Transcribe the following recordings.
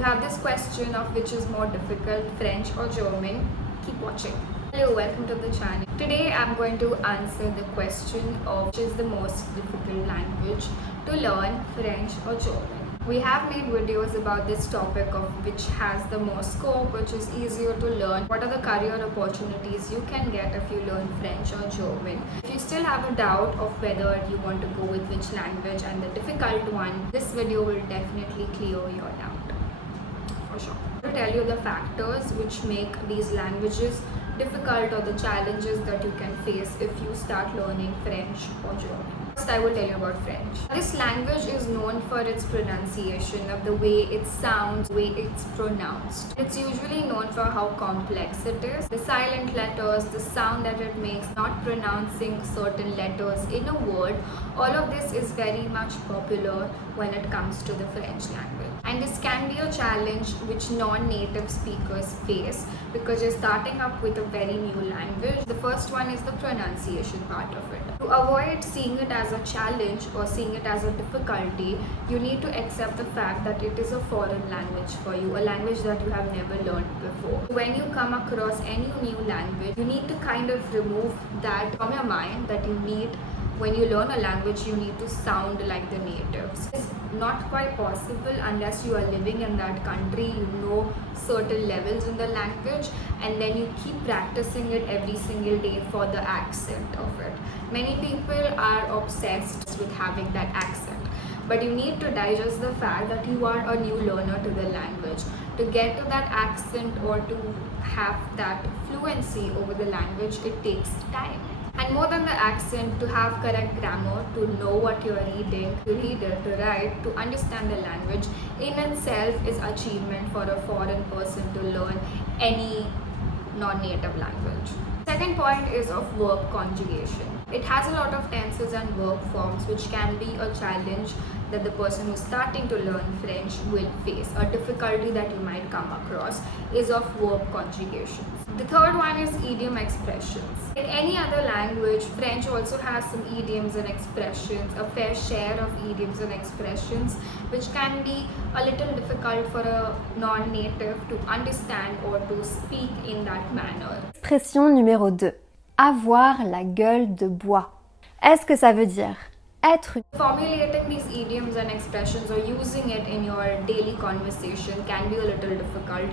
you have this question of which is more difficult, French or German, keep watching. Hello, welcome to the channel. Today I'm going to answer the question of which is the most difficult language to learn, French or German. We have made videos about this topic of which has the most scope, which is easier to learn, what are the career opportunities you can get if you learn French or German. If you still have a doubt of whether you want to go with which language and the difficult one, this video will definitely clear your doubt. For sure. I will tell you the factors which make these languages difficult or the challenges that you can face if you start learning French or German. First, I will tell you about French. This language is known for its pronunciation, of the way it sounds, the way it's pronounced. It's usually known for how complex it is. The silent letters, the sound that it makes, not pronouncing certain letters in a word, all of this is very much popular when it comes to the French language. And this can be a challenge which non-native speakers face because you're starting up with a very new language. The first one is the pronunciation part of it. To avoid seeing it as a challenge or seeing it as a difficulty, you need to accept the fact that it is a foreign language for you, a language that you have never learned before. When you come across any new language, you need to kind of remove that from your mind that you need. When you learn a language, you need to sound like the natives. It's not quite possible unless you are living in that country, you know certain levels in the language, and then you keep practicing it every single day for the accent of it. Many people are obsessed with having that accent, but you need to digest the fact that you are a new learner to the language. To get to that accent or to have that fluency over the language, it takes time. And more than the accent, to have correct grammar, to know what you are reading, to read it, to write, to understand the language in itself is achievement for a foreign person to learn any non-native language. Second point is of verb conjugation. It has a lot of tenses and verb forms which can be a challenge that the person who's starting to learn French will face. A difficulty that you might come across is of verb conjugations. The third one is idiom expressions. In any other language, French also has some idioms and expressions, a fair share of idioms and expressions, which can be a little difficult for a non-native to understand or to speak in that manner. Expression numéro 2. Avoir la gueule de bois. Est-ce que ça veut dire être... Formulating these idioms and expressions or using it in your daily conversation can be a little difficult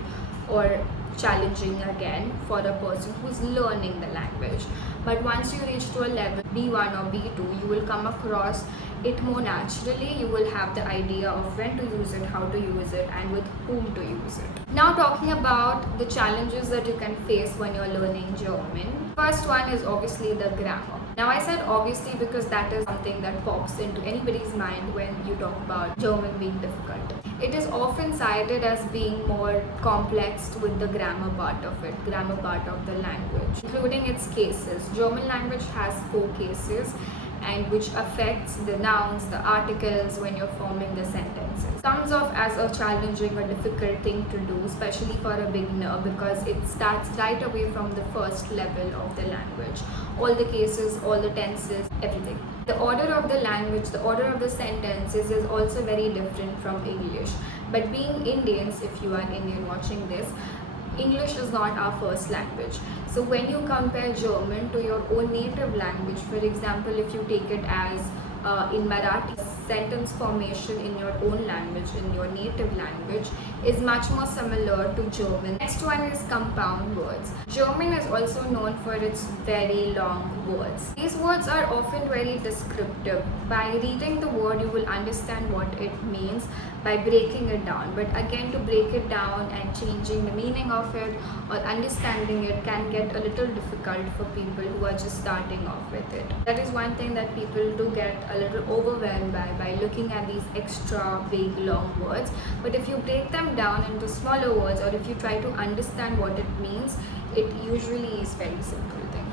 or challenging again for a person who's learning the language. But once you reach to a level B1 or B2, you will come across it more naturally. You will have the idea of when to use it, how to use it, and with whom to use it. Now talking about the challenges that you can face when you're learning German. First one is obviously the grammar. Now I said obviously because that is something that pops into anybody's mind when you talk about German being difficult. It is often cited as being more complex with the grammar part of it, grammar part of the language, including its cases. German language has 4 cases and which affects the nouns, the articles when you're forming the sentences. Comes off as a challenging or difficult thing to do, especially for a beginner, because it starts right away from the first level of the language. All the cases, all the tenses, everything. The order of the language, the order of the sentences is also very different from English. But being Indians, if you are Indian watching this, English is not our first language. So when you compare German to your own native language, for example, if you take it as in Marathi, sentence formation in your own language, in your native language, is much more similar to German. Next one is compound words. German is also known for its very long words. These words are often very descriptive. By reading the word, you will understand what it means by breaking it down. But again, to break it down and changing the meaning of it or understanding it can get a little difficult for people who are just starting off with it. That is one thing that people do get a little overwhelmed by looking at these extra big long words. But if you break them down into smaller words or if you try to understand what it means, it usually is very simple thing.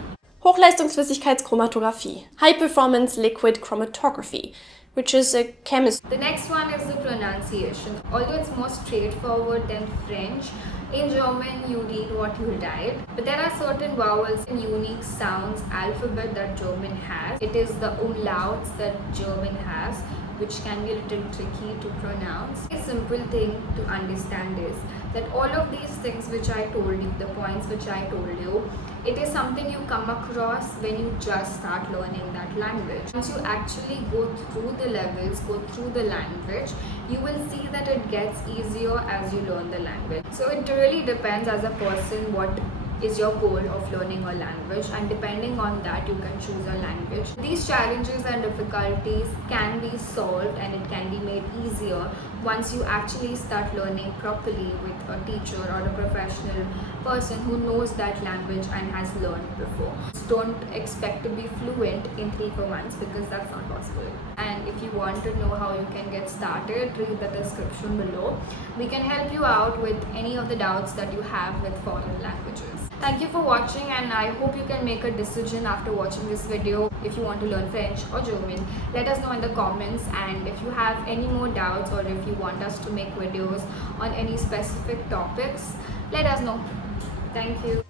Hochleistungsflüssigkeitschromatographie, high performance liquid chromatography, which is a chemistry. The next one is the pronunciation. Although it's more straightforward than French, in German you read what you write, but there are certain vowels and unique sounds alphabet that German has. It is the umlauts that German has, which can be a little tricky to pronounce. A simple thing to understand is that all of these things which I told you, the points which I told you, it is something you come across when you just start learning that language. Once you actually go through the levels, go through the language, you will see that it gets easier as you learn the language. So it really depends as a person what is your goal of learning a language, and depending on that you can choose a language. These challenges and difficulties can be solved and it can be made easier once you actually start learning properly with a teacher or a professional person who knows that language and has learned before. Don't expect to be fluent in 3-4 months because that's not possible. And if you want to know how you can get started, read the description below. We can help you out with any of the doubts that you have with foreign languages. Thank you for watching, and I hope you can make a decision after watching this video if you want to learn French or German. Let us know in the comments, and if you have any more doubts or if you want us to make videos on any specific topics, let us know. Thank you.